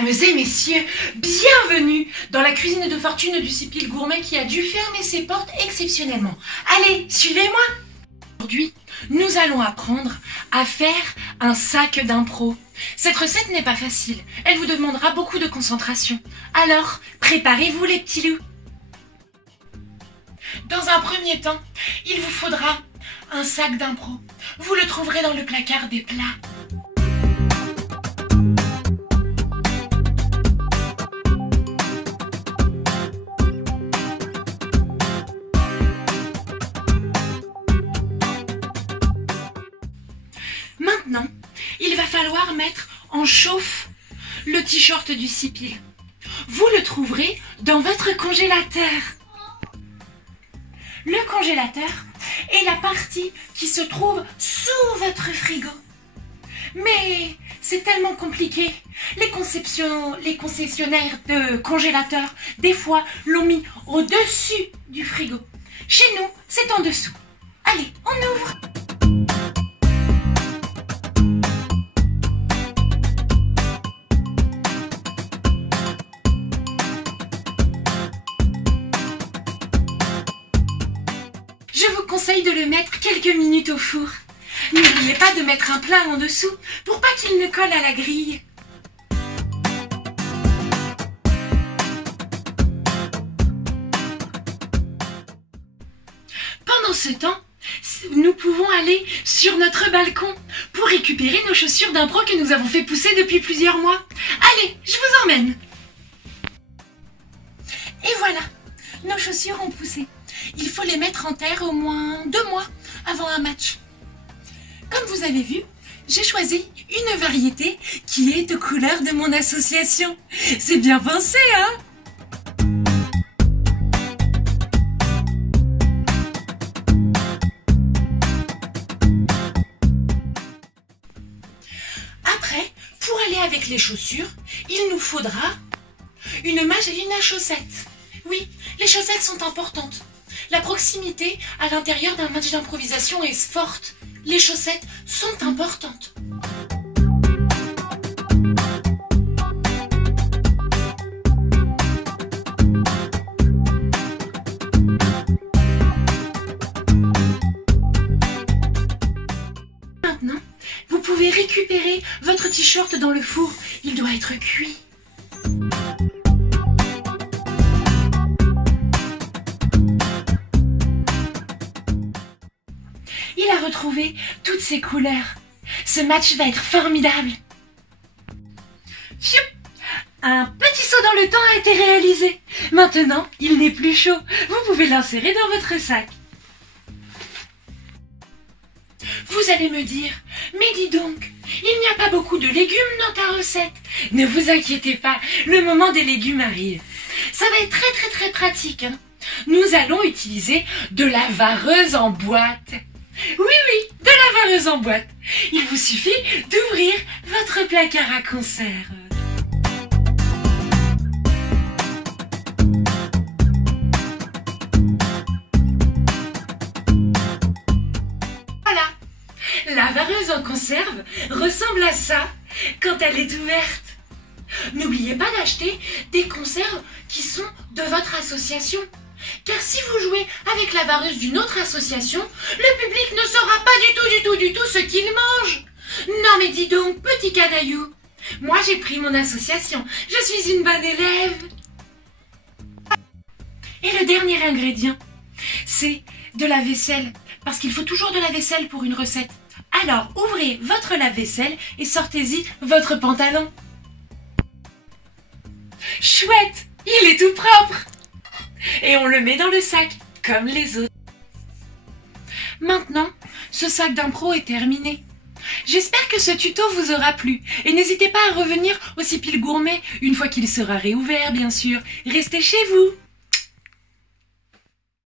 Mesdames et messieurs, bienvenue dans la cuisine de fortune du Sipil Gourmet qui a dû fermer ses portes exceptionnellement. Allez, suivez-moi. Aujourd'hui, nous allons apprendre à faire un sac d'impro. Cette recette n'est pas facile, elle vous demandera beaucoup de concentration. Alors, préparez-vous les petits loups. Dans un premier temps, il vous faudra un sac d'impro. Vous le trouverez dans le placard des plats. Maintenant, il va falloir mettre en chauffe le t-shirt du Sipil. Vous le trouverez dans votre congélateur. Le congélateur est la partie qui se trouve sous votre frigo. Mais c'est tellement compliqué. Les concessionnaires de congélateurs, des fois, l'ont mis au-dessus du frigo. Chez nous, c'est en dessous. Allez, on ouvre. Je vous conseille de le mettre quelques minutes au four. N'oubliez pas de mettre un plat en dessous pour pas qu'il ne colle à la grille. Pendant ce temps, nous pouvons aller sur notre balcon pour récupérer nos chaussures d'impro que nous avons fait pousser depuis plusieurs mois. Allez, je vous emmène. Et voilà, nos chaussures ont poussé. Il faut les mettre en terre au moins 2 mois avant un match. Comme vous avez vu, j'ai choisi une variété qui est aux couleurs de mon association. C'est bien pensé, hein? Après, pour aller avec les chaussures, il nous faudra une machine à chaussettes. Oui, les chaussettes sont importantes. La proximité à l'intérieur d'un match d'improvisation est forte. Les chaussettes sont importantes. Maintenant, vous pouvez récupérer votre t-shirt dans le four. Il doit être cuit. Il a retrouvé toutes ses couleurs. Ce match va être formidable. Fiou! Un petit saut dans le temps a été réalisé. Maintenant, il n'est plus chaud. Vous pouvez l'insérer dans votre sac. Vous allez me dire, mais dis donc, il n'y a pas beaucoup de légumes dans ta recette. Ne vous inquiétez pas, le moment des légumes arrive. Ça va être très pratique, hein. Nous allons utiliser de la vareuse en boîte. Oui, de la vareuse en boîte. Il vous suffit d'ouvrir votre placard à conserve. Voilà. La vareuse en conserve ressemble à ça quand elle est ouverte. N'oubliez pas d'acheter des conserves qui sont de votre association. Car si vous jouez avec la vareuse d'une autre association, le public ne saura pas du tout ce qu'il mange. Non mais dis donc, petit canaillou, moi j'ai pris mon association, je suis une bonne élève. Et le dernier ingrédient, c'est de la vaisselle, parce qu'il faut toujours de la vaisselle pour une recette. Alors ouvrez votre lave-vaisselle et sortez-y votre pantalon. Chouette, il est tout propre. Et on le met dans le sac, comme les autres. Maintenant, ce sac d'impro est terminé. J'espère que ce tuto vous aura plu. Et n'hésitez pas à revenir au Sipil Gourmet une fois qu'il sera réouvert, bien sûr. Restez chez vous.